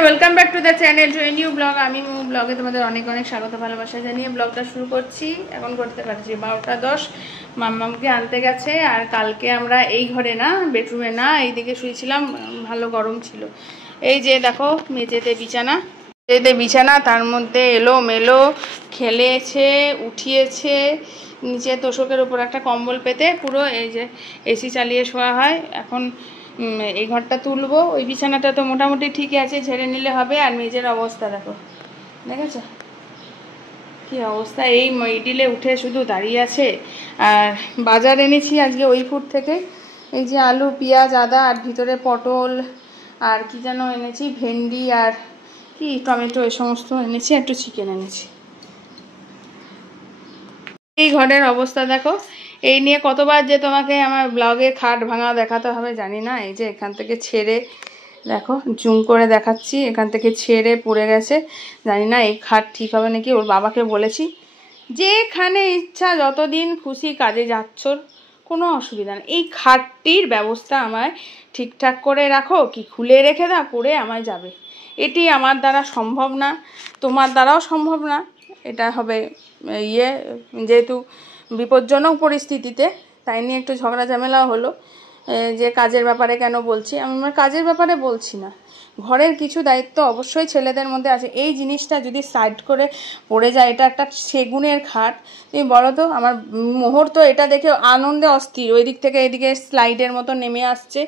Welcome back to the channel to a new blog. আমি ব্লগে তোমাদের অনেক অনেক স্বাগত ভালোবাসা জানিয়ে ব্লগটা শুরু করছি। এখন করতে পারছি 12টা 10। মাম্মামকে আনতে গেছে। আর কালকে আমরা এই ঘরে না, বেডরুমে না, এইদিকে শুয়েছিলাম, ভালো গরম ছিল। এই যে দেখো মেঝেতে বিছানা, তার মধ্যে এলো মেলো খেলেছে, উঠিয়েছে। নিচে তোষকের উপর একটা কম্বল পেতে পুরো এই যে এসি চালিয়ে শোয়া হয়। এখন এই ঘরটা তুলবো। ওই বিছানাটা তো মোটামুটি ঠিকই আছে, ঝেড়ে নিলে হবে। আর মেঝের অবস্থা দেখো, দেখেছো কি অবস্থা? এই মিডিলে উঠে শুধু দাঁড়িয়ে আছে। আর বাজার এনেছি আজকে ওই ফুড থেকে, এই যে আলু, পেঁয়াজ, আদা, আর ভিতরে পটল আর কি যেন এনেছি, ভেন্ডি আর কি টমেটো, এই সমস্ত এনেছি। একটু চিকেন এনেছি। এই ঘরের অবস্থা দেখো। এই নিয়ে কতবার যে তোমাকে আমার ব্লগে খাট ভাঙা দেখাতে হবে জানি না। এই যে এখান থেকে ছেড়ে দেখো, জুম করে দেখাচ্ছি, এখান থেকে ছেড়ে পড়ে গেছে। জানি না এই খাট ঠিক হবে নাকি। ওর বাবাকে বলেছি যেখানে ইচ্ছা যতদিন খুশি কাজে যাচ্ছ, কোনো অসুবিধা নেই, এই খাটটির ব্যবস্থা আমায় ঠিকঠাক করে রাখো, কি খুলে রেখে দাও, করে আমায় যাবে। এটি আমার দ্বারা সম্ভব না, তোমার দ্বারাও সম্ভব না। এটা হবে যেহেতু বিপজ্জনক পরিস্থিতিতে, তাই নিয়ে একটু ঝগড়া ঝামেলাও হলো। যে কাজের ব্যাপারে কেন বলছি, আমি আমার কাজের ব্যাপারে বলছি না। ঘরের কিছু দায়িত্ব অবশ্যই ছেলেদের মধ্যে আছে। এই জিনিসটা যদি সাইড করে পড়ে যায়, এটা একটা সেগুনের খাট, তুমি বলো তো। আমার মোহর তো এটা দেখে আনন্দে অস্থির, ওই দিক থেকে এদিকে স্লাইডের মতো নেমে আসছে।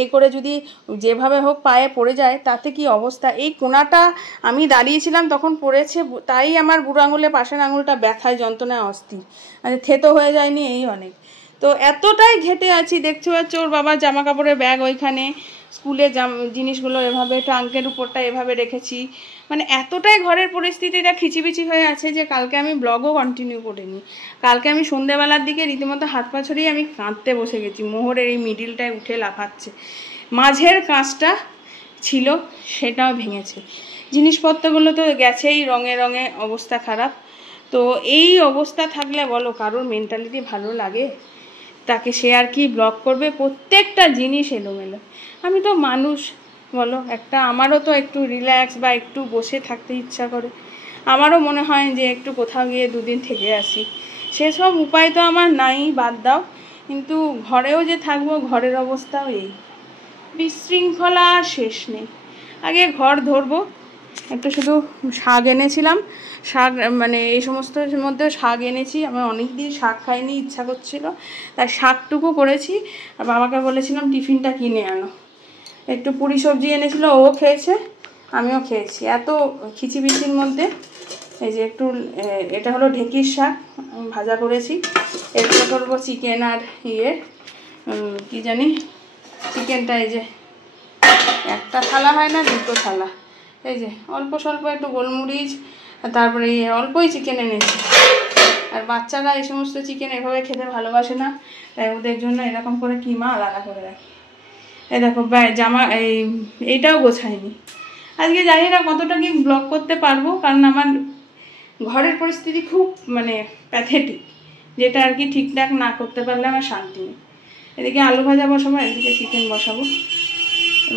এই করে যদি যেভাবে হোক পায়ে পড়ে যায়, তাতে কি অবস্থা। এই কোনাটা আমি দাঁড়িয়েছিলাম তখন পড়েছে, তাই আমার বুড়ো আঙুলে পাশের আঙুলটা ব্যথায় যন্ত্রণায় অস্থির, মানে থেতো হয়ে যায়নি এই অনেক। তো এতটাই ঘেটে আছি, দেখতে পাচ্ছ ওর বাবার জামা কাপড়ের ব্যাগ ওইখানে, স্কুলে জিনিসগুলো এভাবে ট্রাঙ্কের উপরটা এভাবে রেখেছি। মানে এতটাই ঘরের পরিস্থিতিটা খিচিবিচি হয়ে আছে যে কালকে আমি ব্লগও কন্টিনিউ করিনি। কালকে আমি সন্ধ্যেবেলার দিকে রীতিমতো হাত পা ছড়িয়ে আমি কাঁদতে বসে গেছি। মোহরের এই মিডিলটায় উঠে লাফাচ্ছে, মাঝের কাঁচটা ছিল সেটাও ভেঙেছে। জিনিসপত্রগুলো তো গেছেই, রঙে রঙে অবস্থা খারাপ। তো এই অবস্থা থাকলে বলো কারোর মেন্টালিটি ভালো লাগে? তাকে সে আর কি ব্লগ করবে? প্রত্যেকটা জিনিস এলোমেলো। আমি তো মানুষ, বলো একটা, আমারও তো একটু রিল্যাক্স বা একটু বসে থাকতে ইচ্ছা করে। আমারও মনে হয় যে একটু কোথাও গিয়ে দুদিন থেকে আসি। সেসব উপায় তো আমার নাই, বাদ দাও। কিন্তু ঘরেও যে থাকবো, ঘরের অবস্থাও এই বিশৃঙ্খলা, শেষ নেই। আগে ঘর ধরবো। একটু শুধু শাক এনেছিলাম, শাক মানে এই সমস্তর মধ্যে শাক এনেছি। আমি অনেক দিন শাক খাইনি, ইচ্ছা করছিল, তাই শাকটুকু করেছি। আর বাবাকে বলেছিলাম টিফিনটা কিনে আনো। একটু পুরি সবজি এনেছিল, ও খেয়েছে, আমিও খেয়েছি। এত খিচিবিচির মধ্যে এই যে একটু এটা হলো ঢেঁকির শাক ভাজা করেছি। এরপরে করবো চিকেন আর কি জানি চিকেনটা, এই যে একটা থালা হয় না, দুটো থালা। এই যে অল্প স্বল্প একটু গোলমরিচ, তারপরে অল্পই চিকেন এনেছি। আর বাচ্চারা এই সমস্ত চিকেন এভাবে খেতে ভালোবাসে না, তাই ওদের জন্য এরকম করে কিমা আলাদা করে রাখি। এই দেখো জামা এইটাও গোছায়নি। আজকে জানি না কতটা কি ব্লগ করতে পারবো, কারণ আমার ঘরের পরিস্থিতি খুব মানে প্যাথেটিক, যেটা আর কি ঠিকঠাক না করতে পারলে আমার শান্তি নেই। এদিকে আলু ভাজা বসাবো, এদিকে চিকেন বসাবো।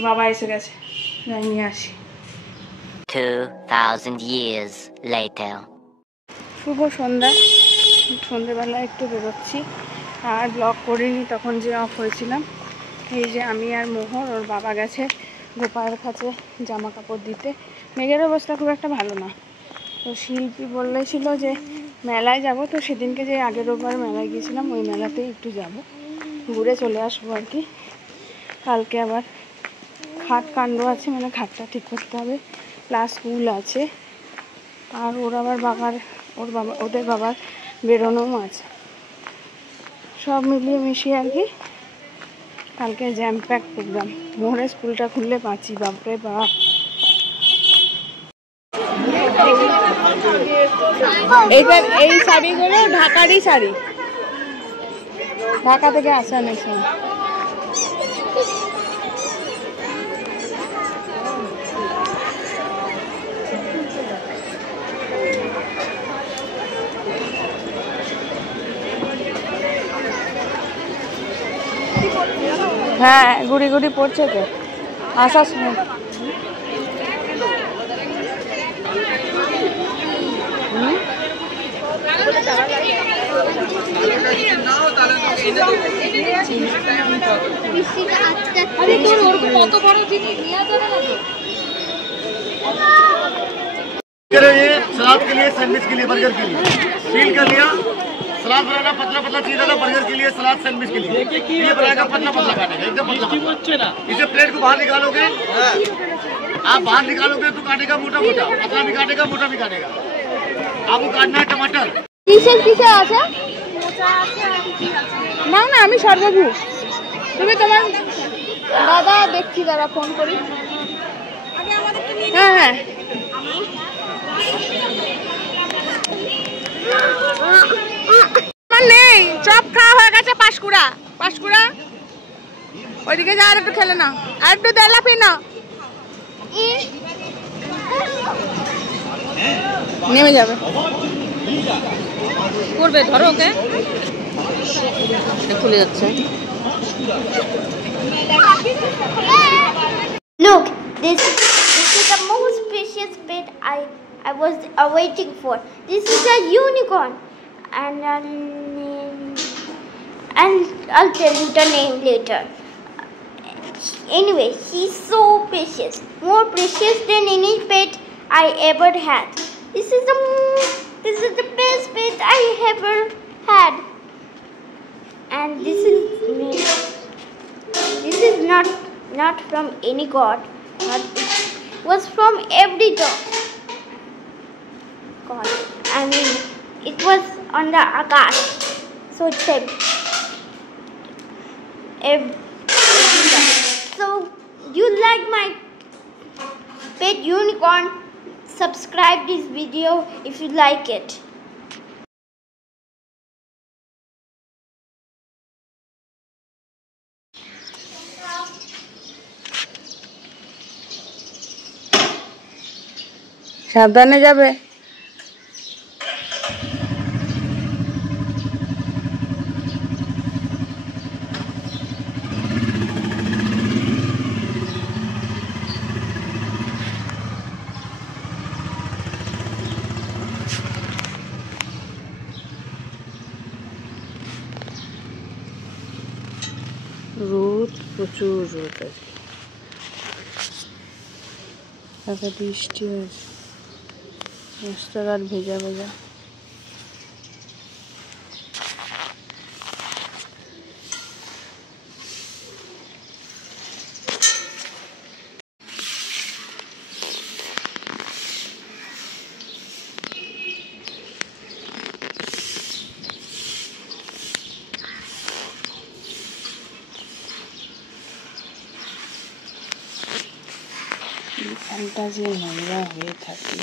বাবা এসে গেছে, যাই নিয়ে আসি। 2000 years later. শুভ সন্ধ্যা। সন্ধ্যেবেলা একটু বেরোচ্ছি, আর ব্লগ করিনি, তখন যে অফ হয়েছিলাম। এই যে আমি আর মোহর, ওর বাবা গেছে গোপালের কাছে জামা কাপড় দিতে। মেঘের অবস্থা খুব একটা ভালো না। তো শিল্পী বললেছিল যে মেলায় যাব, তো সেদিনকে যে আগের রোববার মেলায় গিয়েছিলাম, ওই মেলাতেই একটু যাব, ঘুরে চলে আসবো আর কি। কালকে আবার খাট কাণ্ড আছে, মানে খাটটা ঠিক করতে হবে, প্লাস স্কুল আছে। আর ওদের বাবার বেরোনোও আছে। সব মিলিয়ে মিশিয়ে আর কি কালকে জ্যাম প্যাক প্রোগ্রাম। মোহরের স্কুলটা খুললে বাঁচি, বাপরে বাপ। এই শাড়িগুলো ঢাকারই শাড়ি, ঢাকা থেকে আসা নেই। হ্যাঁ, গুড়ি গুড়ি পড়ছে তো আসার সময়। सलाद के लिए, सैंडविच के लिए, बर्गर के लिए सील कर लिया। सलाद बनाना पतला पतला चीज है, बर्गर के लिए, सलाद सैंडविच के लिए ये बनाएगा पतला पतला काटेगा, एकदम पतला। इसे प्लेट को बाहर निकालोगे, आप बाहर निकालोगे तो काटेगा मोटा मोटा, पतला भी काटेगा, मोटा भी काटेगा। आपको काटना है टमाटर। কিসের কিসের আছে নাও না, আমি সর্বভূষ। তুমি তোমার দাদা দেখছি, দাদা ফোন করি। হ্যাঁ হ্যাঁ আমার নেই, চপ খাওয়া হয়ে গেছে। পাঁশকুড়া পাঁশকুড়া ওইদিকে যা, আর একটু খেলে না, আর একটু দেলাপি না, নেমে যাবে করবে। ধরো ওকে, খুলে যাচ্ছে। Look, this is the most precious pet I was waiting for. This is a unicorn, and I'll tell you the name later. Anyway, she's so precious, more precious than any pet I ever had. This is the best pet I ever had, and this is not from any god, but it was from every dog. God, I mean, it was on the Akash, so it said every dog. So you like my pet unicorn? Subscribe this video if you like it. সাবধানে যাবে। রোদ, প্রচুর রোদ আছে, তারপর বৃষ্টি হয়েছে, রাস্তাঘাট ভেজা ভেজা। এখানটা যে নোংরা হয়ে থাকে।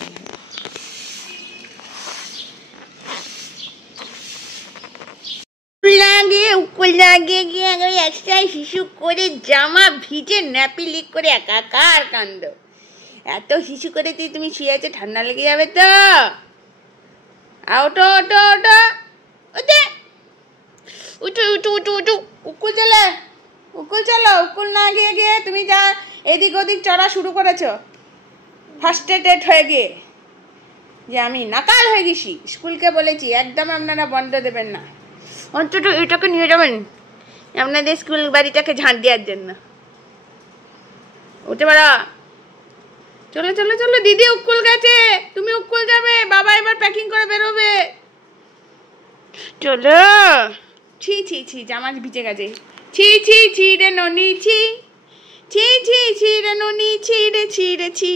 লাগে গিয়ে একটা শিশু করে জামা ভিজে ন্যাপি লিক করে একাকার কাণ্ড। এত শিশু করে তুমি শুয়ে আছে, ঠান্ডা লেগে যাবে তো। ওটো ওটো ওটো ওটে, উঠু উঠু উঠু উঠু, উকুল চলে, উকুল চলো। উকুল না গিয়ে গিয়ে তুমি যা এদিক ওদিক চড়া শুরু করেছো, ফার্স্টেড হয়ে গিয়ে যে আমি নাকাল হয়ে গেছি। স্কুলকে বলেছি একদম আপনারা বন্ধ দেবেন না, অন্তত এটাকে নিয়ে যাবেন আপনাদের স্কুল বাড়িটাকে ঝাঁট দেওয়ার জন্য। উঠে পারা, চলো চলো চলো, দিদি উকুল গেছে, তুমি উকুল যাবে, বাবা এবার প্যাকিং করে বেরোবে। চলো। ছি ছি ছি, জামা ভিজে গেছে। ছি ছি ছি রে ননি, ছি ছি ছি ছি রে ননি, ছি রে ছি রে ছি।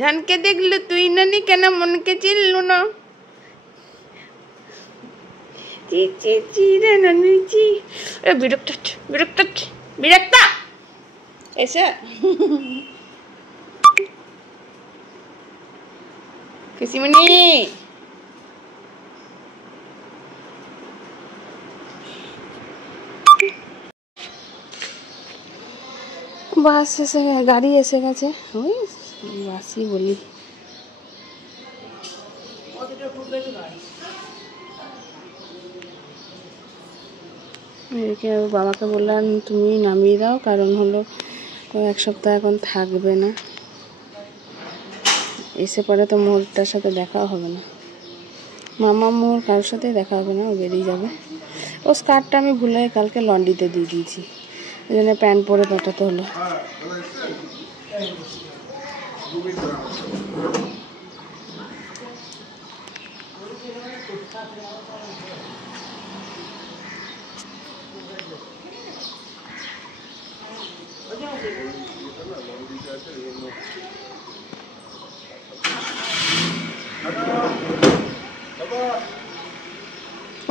ধানকে দেখলো তুই ননি, কেন মনকে চিনলু না। ছি ছি ছি রে ননি, ছি। বিরক্ত বিরক্ত বিরক্ত এসে খুশিমণি। বাস এসে, গাড়ি এসে গেছে। ওই বাসই বলি। এদিকে বাবাকে বললাম তুমি নামিয়ে দাও, কারণ হলো এক সপ্তাহ এখন থাকবে না, এসে পরে তো মোরটার সাথে দেখাও হবে না। মামা মোর কারোর সাথে দেখা হবে না, ও বেরিয়ে যাবে। ও স্কার্টটা আমি ভুলে কালকে লন্ড্রিতে দিয়ে দিয়েছি, ওই জন্য প্যান্ট পরে পাঠাতে হলো।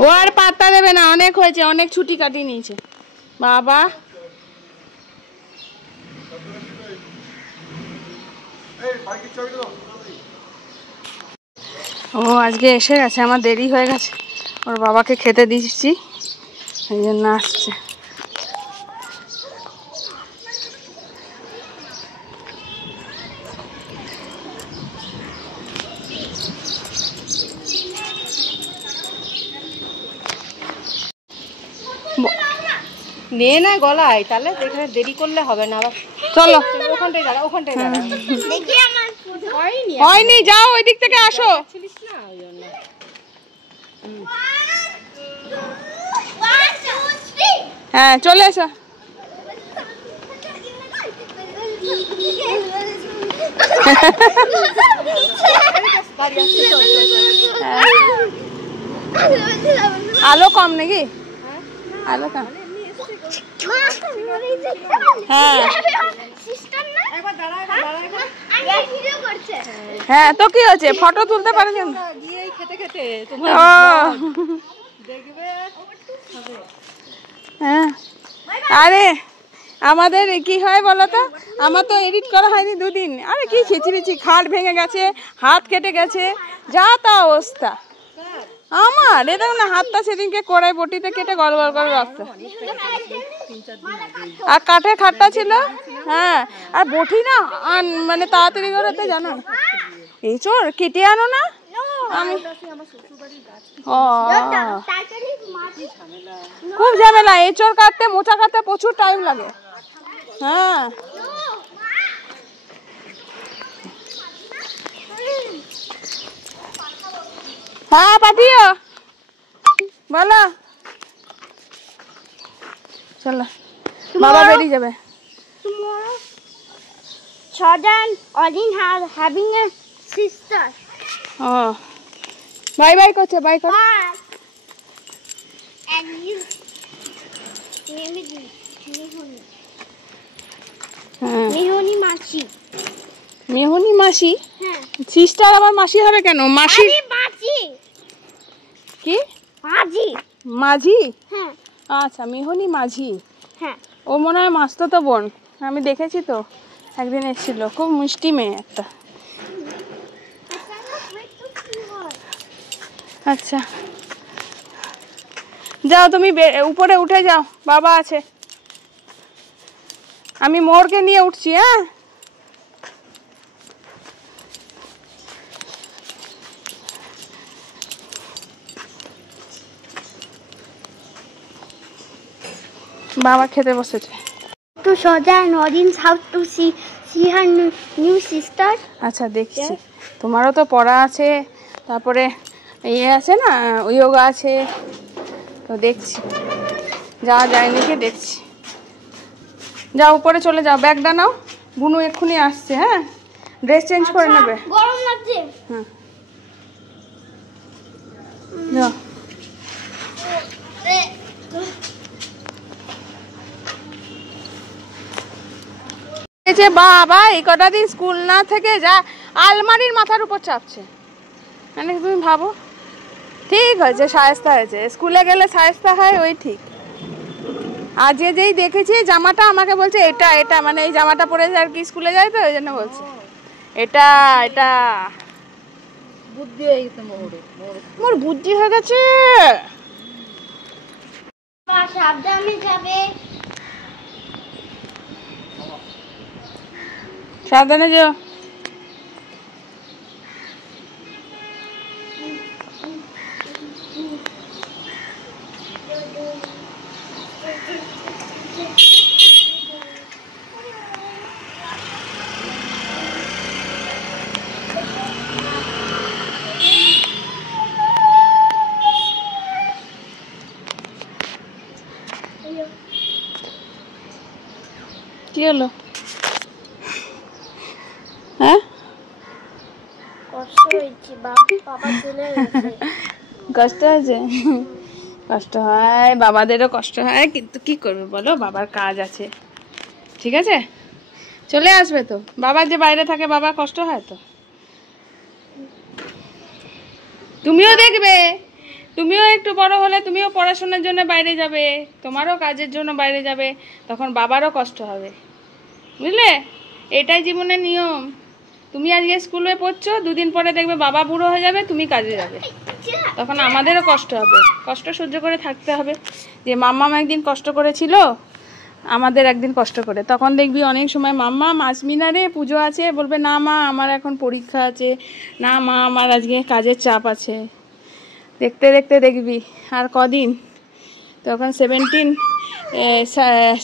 ও আর পাত্তা দেবে না, অনেক হয়েছে, অনেক ছুটি কাটিয়ে নিয়েছে বাবা। ও আজকে এসে গেছে, আমার দেরি হয়ে গেছে, ওর বাবাকে খেতে দিচ্ছি, এই জন্য আসছে। নিয়ে না গলায়, তাহলে এখানে দেরি করলে হবে না। আবার চলো ওখানটায় দাঁড়া, ওখানটায় দাঁড়া। দেখি আমার হয়নি, যাও ওই দিক থেকে আসো। ছিলিস না ওই জন্য। 1 2 3 হ্যাঁ চলে এসো। আলো কম নাকি? আলো কম। হ্যাঁ হ্যাঁ, তো কি হচ্ছে, ফটো তুলতে পারছেন? গিয়েই খেতে খেতে তোমার দেখবে। হ্যাঁ, আরে আমাদের কি হয় বলো তো, আমার তো এডিট করা হয়নি 2 দিন। আরে কি খিচিমিচি, খাট ভেঙে গেছে, হাত কেটে গেছে, যা তা অবস্থা আমার। এ দেখো না, হাতটা সেদিনকে কড়াই বটিতে কেটে গল গল করে রক্ত। আর কাঠের খাটটা ছিল, হ্যাঁ, আর বটি না মানে তাড়াতাড়ি করে তো জানো, এই চোর কেটে আনো না। আমি ও খুব ঝামেলা, এঁচড় কাটতে, মোচা কাটতে প্রচুর টাইম লাগে। হ্যাঁ হ্যাঁ পাঠিও, বলো। চলো বাবা বেরিয়ে যাবে। Tomorrow, Jordan, Odin are having a sister. ও বাই বাই করছে, বাই কর। Bye. And you, হ্যাঁ, Mehoni Machi. মেহনি মাসি, হ্যাঁ, সিস্টার আবার মাসি হবে কেন? মাসি আরে মাঝি, কি? মাঝি। মাঝি? হ্যাঁ আচ্ছা, মেহনি মাঝি। হ্যাঁ। ও মনে হয় মাস্তুতো বোন, আমি দেখেছি তো, একদিন এসেছিল, খুব মিষ্টি মেয়ে একটা। আচ্ছা যাও তুমি উপরে উঠে যাও, বাবা আছে, আমি মোরকে নিয়ে উঠছি। হ্যাঁ বাবা খেতে বসেছে। To Jordan and Odin's house to see her new sister. আচ্ছা দেখছি, তোমারও তো পড়া আছে, তারপরে ইয়ে আছে না, যোগা আছে, তো দেখছি, যাওয়া যায় নাকি দেখছি। যাও উপরে চলে যাও, ব্যাগটা নাও, বুনু এক্ষুনি আসছে। হ্যাঁ, ড্রেস চেঞ্জ করে নেবে। গরম লাগছে। হ্যাঁ যাও। বাবা এই কটা দিন স্কুল না থেকে যা আলমারির মাথার উপর চাপছে, মানে তুমি ভাবো। ঠিক হয়েছে, সায়স্তা হয়েছে, স্কুলে গেলে সায়স্তা হয়, ওই ঠিক। আজ যেই দেখেছি জামাটা, আমাকে বলছে এটা এটা, মানে এই জামাটা পরে আর কি স্কুলে যায়, তো ওই জন্য বলছে এটা এটা। বুদ্ধি হয়ে গেছে মোর বুদ্ধি হয়ে গেছে। সাবধানে যাবে। সাবধানে যেও। হলো? হ্যাঁ, কষ্ট হয়েছে, বাবা চলে গেছে। কষ্ট হয়েছে? কষ্ট হয়, বাবাদেরও কষ্ট হয়, কিন্তু কি করবে বলো, বাবার কাজ আছে। ঠিক আছে, চলে আসবে তো। বাবার যে বাইরে থাকে, বাবার কষ্ট হয় তো। তুমিও দেখবে, তুমিও একটু বড় হলে তুমিও পড়াশোনার জন্য বাইরে যাবে, তোমারও কাজের জন্য বাইরে যাবে, তখন বাবারও কষ্ট হবে, বুঝলে? এটাই জীবনের নিয়ম। তুমি আজকে স্কুলে পড়ছো, দুদিন পরে দেখবে বাবা বুড়ো হয়ে যাবে, তুমি কাজে যাবে, তখন আমাদেরও কষ্ট হবে। কষ্ট সহ্য করে থাকতে হবে। যে মাম্মাম একদিন কষ্ট করেছিল, আমাদের একদিন কষ্ট করে, তখন দেখবি অনেক সময় মাম্মাম আসবি না রে, পুজো আছে, বলবে না মা আমার এখন পরীক্ষা আছে, না মা আমার আজকে কাজের চাপ আছে। দেখতে দেখতে দেখবি আর কদিন, তখন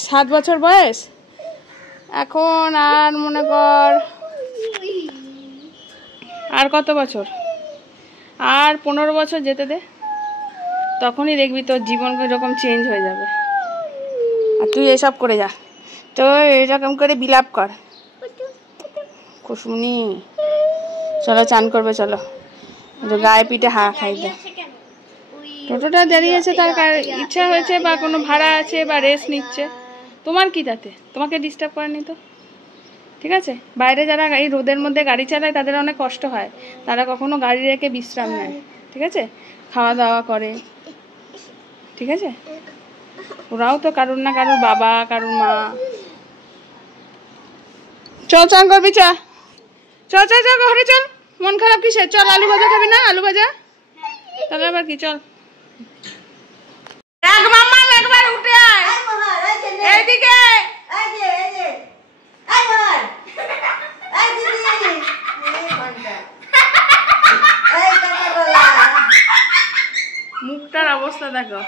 7 বছর বয়স, এখন আর মনে কর আর কত বছর, আর 15 বছর যেতে দে, তখনই দেখবি তোর জীবন এরকম চেঞ্জ হয়ে যাবে। আর তুই এসব করে যা, তো এরকম করে বিলাপ কর। কুসুমনি চলো চান করবে, চলো একটু গায়ে পিঠে খাই দে। টোটোটা দাঁড়িয়েছে, তার ইচ্ছা হয়েছে, বা কোনো ভাড়া আছে, বা রেস্ট নিচ্ছে, তোমার কি তাতে? তোমাকে ডিস্টার্ব করেনি তো, ঠিক আছে? বাইরে যারা এই রোদের মধ্যে গাড়ি চালায় তাদের অনেক কষ্ট হয়, তারা কখনো গাড়ি রেখে বিশ্রাম নেয়, ঠিক আছে? খাওয়া দাওয়া করে, ঠিক আছে? ওরাও তো কারুর না কারুর বাবা, কারুর মা। চল চান করবি, চল চল চল চল ঘরে চল। মন খারাপ কিসের? চল, আলু ভাজা খাবি না? আলু ভাজা, তাহলে আবার কি? চল একবার উঠে আয় এইদিকে। মুখটার অবস্থা দেখো,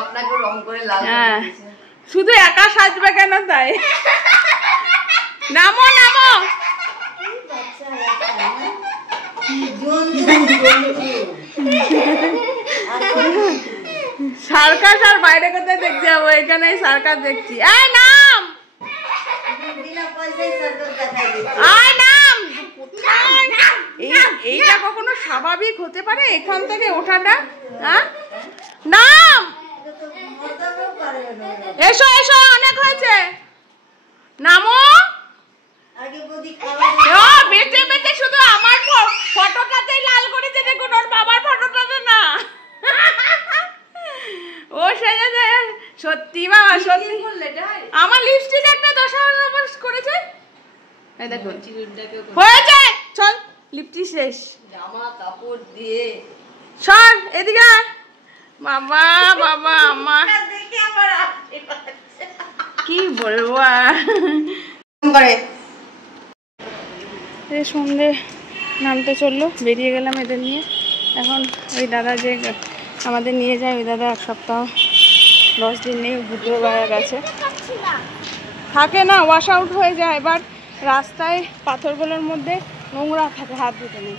আপনাকে রং করে লাল। হ্যাঁ, শুধু একা সাজবে কেন তাই? নামো নামো। সার্কাস আর বাইরে কোথায় দেখতে যাবো? এখানে সার্কাস দেখছি। এই নাম, নাম। এইটা কখনো স্বাভাবিক হতে পারে এখান থেকে ওঠাটা? হ্যাঁ, নাম। এসো এসো, অনেক হয়েছে, নামো। বেঁচে বেঁচে শুধু আমার ফটোটাতেই লাল করেছে, দেখুন, ওর বাবার ফটোটাতে না। ও সেজেছে সত্যি, বাবা সত্যি। আমার লিপস্টিক একটা 10,000 করেছে, এই দেখুন হয়েছে। চল, লিপস্টিক শেষ, জামা কাপড় দিয়ে সর এদিকে। বাবা বাবা, আমার কি বলবো আর। সন্ধে নামতে চললো, বেরিয়ে গেলাম এদের নিয়ে। এখন ওই দাদা যে আমাদের নিয়ে যায়, ওই দাদা 1 সপ্তাহ 10 দিন নেই, বুধবার গেছে, থাকে না, ওয়াশ আউট হয়ে যায়। এবার রাস্তায় পাথরগুলোর মধ্যে নোংরা থাকে, হাত ধুতে নেই।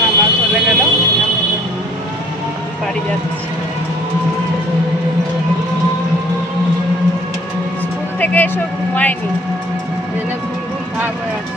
মামা চলে গেল, বাড়ি যাচ্ছে। স্কুল থেকে এসে ঘুমায়নি, ঘুম ঘুম ভাব হয়ে আছে।